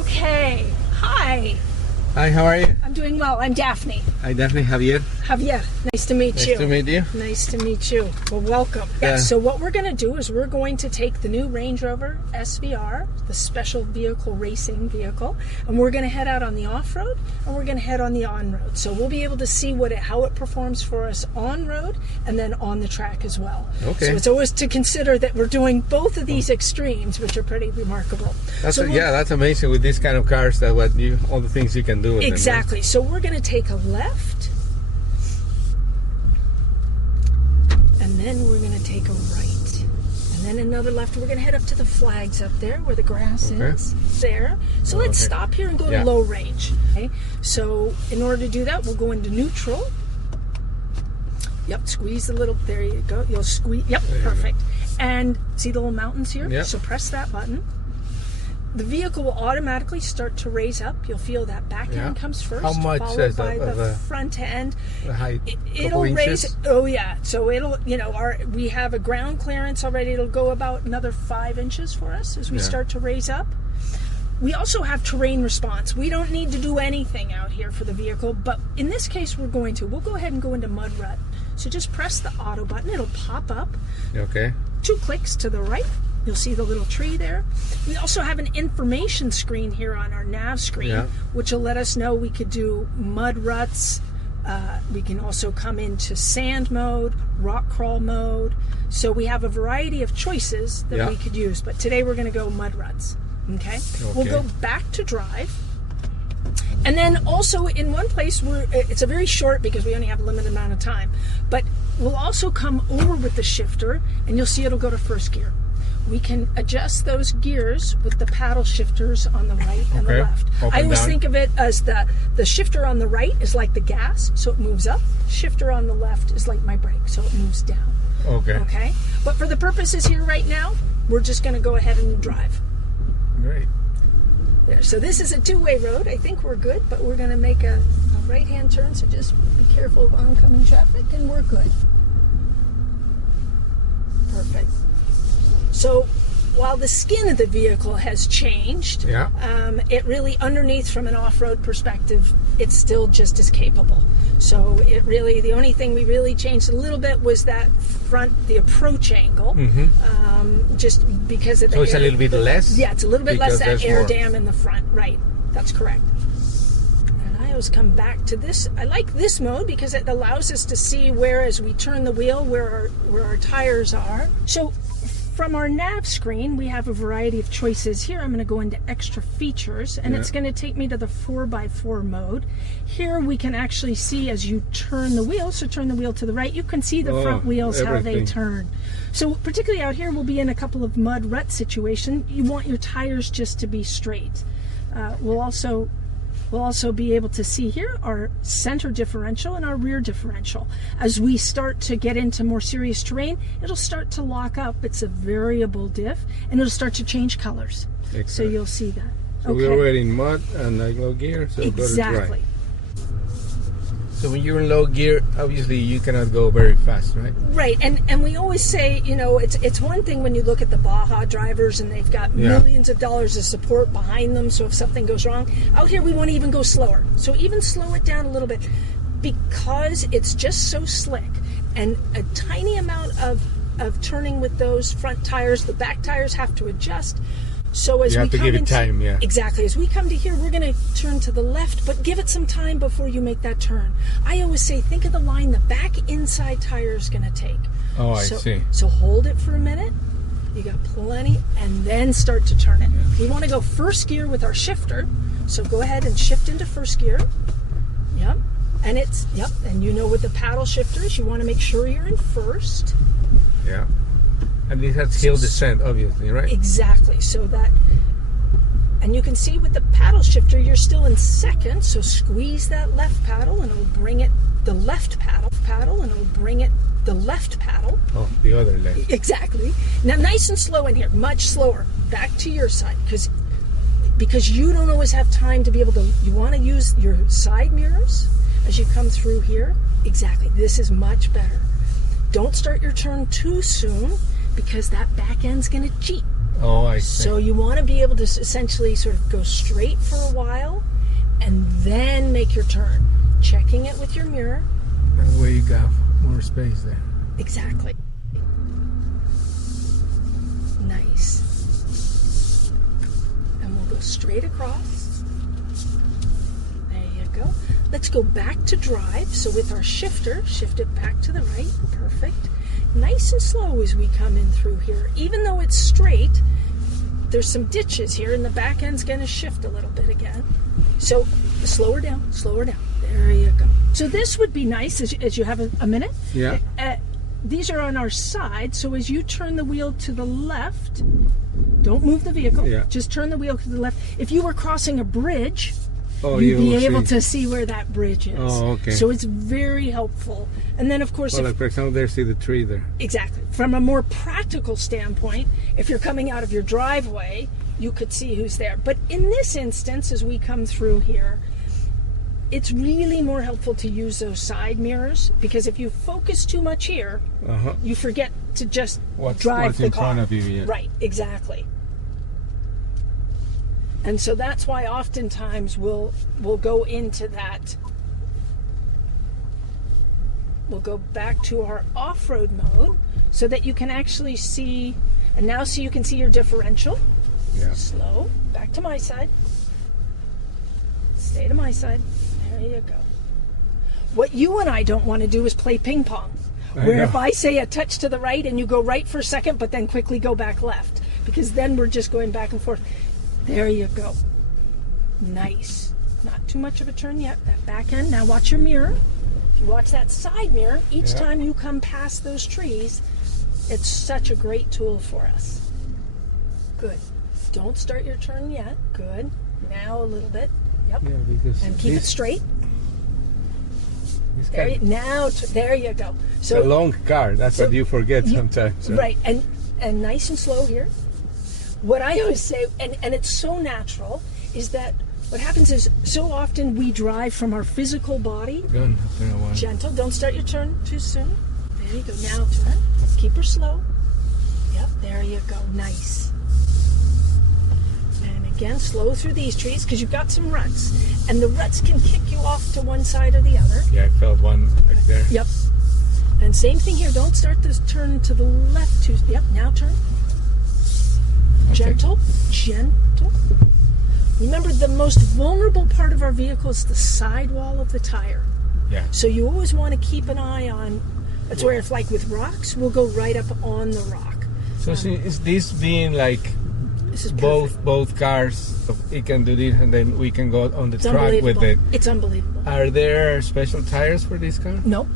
Okay. Hi. Hi, how are you? I'm doing well. I'm Daphne. Hi, Daphne. Javier. Javier. Nice to meet you. Nice to meet you. Nice to meet you. Well, welcome. Yeah, so what we're going to do is we're going to take the new Range Rover SVR, the special vehicle racing vehicle, and we're going to head out on the off-road and we're going to head on the on-road. So we'll be able to see how it performs for us on-road and then on the track as well. Okay. So it's always to consider that we're doing both of these extremes, which are pretty remarkable. That's amazing with these kind of cars, that all the things you can do with exactly. them, right? So we're going to take a left, and then we're going to take a right, and then another left. We're going to head up to the flags up there where the grass is there. So let's stop here and go to low range. Okay. So in order to do that, we'll go into neutral. Yep, squeeze a little. There you go. You'll squeeze. Yep, perfect. And see the little mountains here? Yep. So press that button. The vehicle will automatically start to raise up. You'll feel that back end comes first. How much followed by the front end. The height? It'll raise. Oh yeah. So it'll, we have a ground clearance already. It'll go about another 5 inches for us as we start to raise up. We also have terrain response. We don't need to do anything out here for the vehicle, but in this case we'll go ahead and go into mud rut. So just press the auto button. It'll pop up. Okay. 2 clicks to the right. You'll see the little tree there. We also have an information screen here on our nav screen, which will let us know we could do mud ruts. We can also come into sand mode, rock crawl mode. So we have a variety of choices that we could use. But today we're going to go mud ruts. Okay? We'll go back to drive. And then also in one place, it's a very short because we only have a limited amount of time. But we'll also come over with the shifter, and you'll see it'll go to first gear. We can adjust those gears with the paddle shifters on the right and the left. I always think of it as the shifter on the right is like the gas, so it moves up. Shifter on the left is like my brake, so it moves down. Okay. But for the purposes here right now, we're just going to go ahead and drive. Great. There. So this is a two-way road. I think we're good, but we're going to make a right-hand turn, so just be careful of oncoming traffic, and we're good. Perfect. So while the skin of the vehicle has changed, it really, underneath from an off-road perspective, it's still just as capable. So it really, the only thing we really changed a little bit was that the approach angle, just because of the it's a little bit less? Yeah, it's a little bit less that air more dam in the front. Right, that's correct. And I always come back to this. I like this mode because it allows us to see where, as we turn the wheel, where our tires are. So from our nav screen, we have a variety of choices. Here I'm going to go into extra features, and it's going to take me to the 4x4 mode. Here we can actually see as you turn the wheel, so turn the wheel to the right, you can see the front wheels, how they turn. So particularly out here, we'll be in a couple of mud rut situations. You want your tires just to be straight. We'll also be able to see here our center differential and our rear differential. As we start to get into more serious terrain, it'll start to lock up. It's a variable diff, and it'll start to change colors. Exactly. So you'll see that. So we're already in mud and like low gear, so go to dry. So when you're in low gear, obviously you cannot go very fast, right? Right, and we always say, it's one thing when you look at the Baja drivers and they've got millions of dollars of support behind them, so if something goes wrong, out here we want to even go slower. So even slow it down a little bit because it's just so slick, and a tiny amount of turning with those front tires, the back tires have to adjust. So as you have to give it time, Exactly. As we come to here, we're going to turn to the left, but give it some time before you make that turn. I always say, think of the line the back inside tire is going to take. Oh, I see. So hold it for a minute. You got plenty, and then start to turn it. We want to go first gear with our shifter, so go ahead and shift into first gear. Yep. And and with the paddle shifters, you want to make sure you're in first. Yeah. And this has hill descent, obviously, right? Exactly. So that, and you can see with the paddle shifter, you're still in second. So squeeze that left paddle, and it'll bring it the left paddle, and it'll bring it the left paddle. Oh, the other left. Exactly. Now, nice and slow in here, much slower. Back to your side, because you don't always have time to be able to. You want to use your side mirrors as you come through here. Exactly. This is much better. Don't start your turn too soon, because that back end's going to cheat. Oh, I see. So you want to be able to essentially sort of go straight for a while and then make your turn, checking it with your mirror. That way you got more space there. Exactly. Nice. And we'll go straight across. There you go. Let's go back to drive. So with our shifter, shift it back to the right. Perfect. Nice and slow as we come in through here. Even though it's straight, there's some ditches here and the back end's going to shift a little bit again. So slow her down, slow her down. There you go. So this would be nice as you have a minute. Yeah. These are on our side, so as you turn the wheel to the left, don't move the vehicle, just turn the wheel to the left. If you were crossing a bridge, you'd be able to see where that bridge is. Oh, okay. So it's very helpful. And then, of course... Well, like for example, there, see the tree there. Exactly. From a more practical standpoint, if you're coming out of your driveway, you could see who's there. But in this instance, as we come through here, it's really more helpful to use those side mirrors, because if you focus too much here, you forget to just drive the car. What's in front of you, yeah. Right, exactly. And so that's why oftentimes we'll go into that. We'll go back to our off-road mode so that you can actually see, and now so you can see your differential. Yeah. Slow, back to my side. Stay to my side. There you go. What you and I don't want to do is play ping pong, where if I say a touch to the right and you go right for a second, but then quickly go back left, because then we're just going back and forth. There you go. Nice. Not too much of a turn yet. That back end. Now watch your mirror. If you watch that side mirror, each time you come past those trees, it's such a great tool for us. Good. Don't start your turn yet. Good. Now a little bit. Yep. Yeah, because and keep it straight. There you go. So a long car. That's what you forget sometimes. So. Right. And nice and slow here. What I always say, and it's so natural, is that what happens is so often we drive from our physical body. Gentle. Don't start your turn too soon. There you go. Now turn. Keep her slow. Yep. There you go. Nice. And again, slow through these trees, because you've got some ruts. And the ruts can kick you off to one side or the other. Yeah, I felt one right there. Yep. And same thing here. Don't start this turn to the left too. Yep. Now turn. Gentle, gentle. Remember, the most vulnerable part of our vehicle is the sidewall of the tire. Yeah. So you always want to keep an eye on. That's where, if like with rocks, we'll go right up on the rock. So is this being like this is both cars? It can do this, and then we can go on the track with it. It's unbelievable. Are there special tires for this car? No.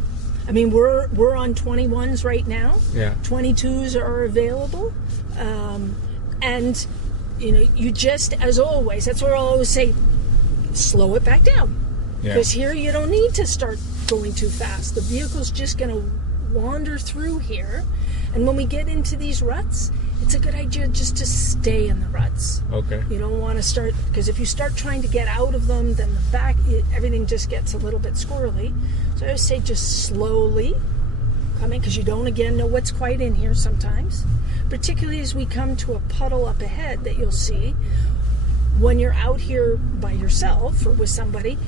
I mean, we're on 21s right now. Yeah. 22s are available. And, you know, you just, as always, that's where I'll always say, slow it back down. Because here you don't need to start going too fast. The vehicle's just going to wander through here. And when we get into these ruts, it's a good idea just to stay in the ruts. Okay. You don't want to start, because if you start trying to get out of them, then the back, everything just gets a little bit squirrely. So I would say just slowly come in, because you don't, again, know what's quite in here sometimes. Particularly as we come to a puddle up ahead that you'll see. When you're out here by yourself or with somebody,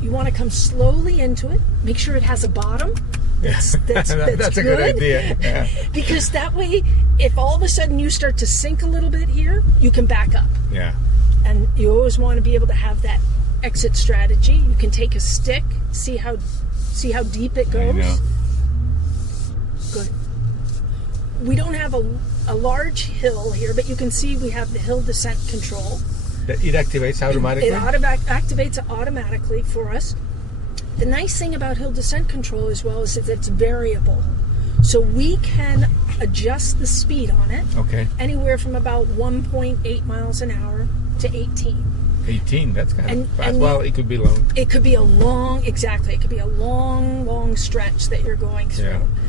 you want to come slowly into it. Make sure it has a bottom. That's a good idea. Yeah. Because that way, if all of a sudden you start to sink a little bit here, you can back up. Yeah. And you always want to be able to have that exit strategy. You can take a stick, see how deep it goes. I know. Good. We don't have a large hill here, but you can see we have the hill descent control. It activates automatically? It activates automatically for us. The nice thing about hill descent control as well is that it's variable. So we can adjust the speed on it anywhere from about 1.8 miles an hour to 18. 18, that's kind of fast. Well, it could be long. It could be a long, exactly. It could be a long, long stretch that you're going through.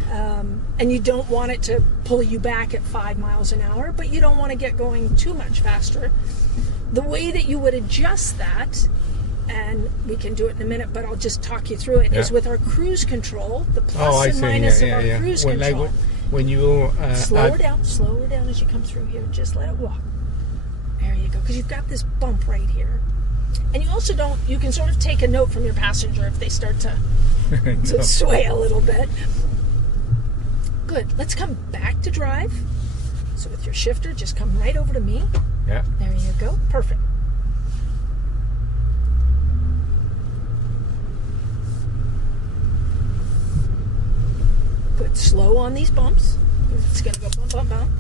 Yeah. And you don't want it to pull you back at 5 miles an hour, but you don't want to get going too much faster. The way that you would adjust that, and we can do it in a minute, but I'll just talk you through it, is with our cruise control, the plus and minus of our cruise control. when you slow her down as you come through here. Just let it walk. There you go. Because you've got this bump right here, and you also don't. You can sort of take a note from your passenger if they start to sway a little bit. Good. Let's come back to drive. So with your shifter, just come right over to me. Yeah. There you go. Perfect. Good. Slow on these bumps. It's going to go bump, bump, bump.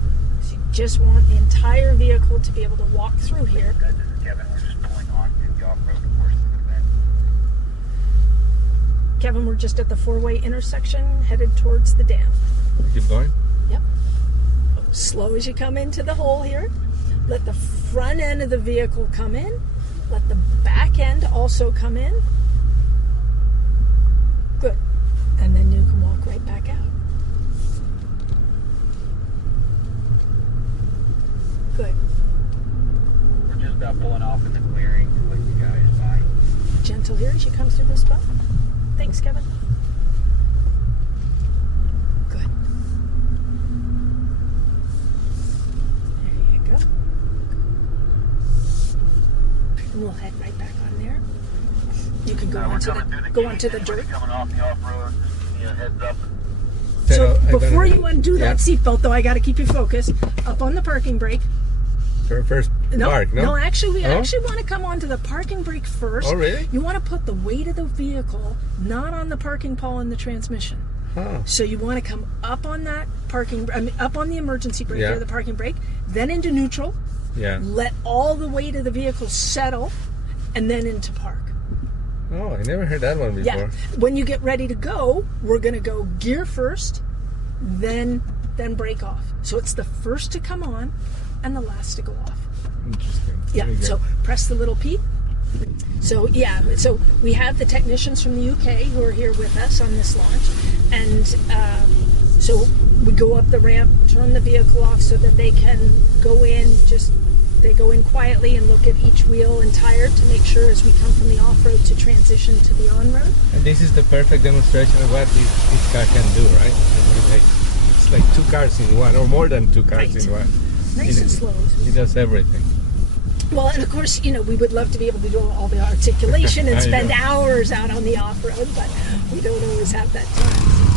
So you just want the entire vehicle to be able to walk through here. Guys, this is Kevin. We're just pulling on in the off-road portion of the event. Kevin, we're just at the four-way intersection headed towards the dam. Keep going. Yep. Slow as you come into the hole here. Let the front end of the vehicle come in. Let the back end also come in. Good. And then you can walk right back out. Good. We're just about pulling off in the clearing to let you guys by. Gentle here as you come through this spot. Thanks, Kevin. Good. There you go. And we'll head right back on there. You can go onto the dirt. Coming off the off-road, heads up. So before you undo that seatbelt, though, I got to keep you focused. Up on the parking brake. First park, no? No, actually, we actually want to come onto the parking brake first. Oh, really? You want to put the weight of the vehicle not on the parking pole in the transmission. Oh. So you want to come up on that up on the emergency brake or the parking brake, then into neutral. Yeah. Let all the weight of the vehicle settle, and then into park. Oh, I never heard that one before. Yeah. When you get ready to go, we're going to go gear first, then brake off. So it's the first to come on and the last to go off. Interesting. Yeah. So press the little P. So so we have the technicians from the UK who are here with us on this launch, and so we go up the ramp, turn the vehicle off so that they can go in. They go in quietly and look at each wheel and tire to make sure as we come from the off-road to transition to the on-road. And this is the perfect demonstration of what this car can do, right? I mean, it's like two cars in one, or more than two cars in one. Nice and slow. It does everything. Well, and of course, we would love to be able to do all the articulation and spend hours out on the off-road, but we don't always have that time.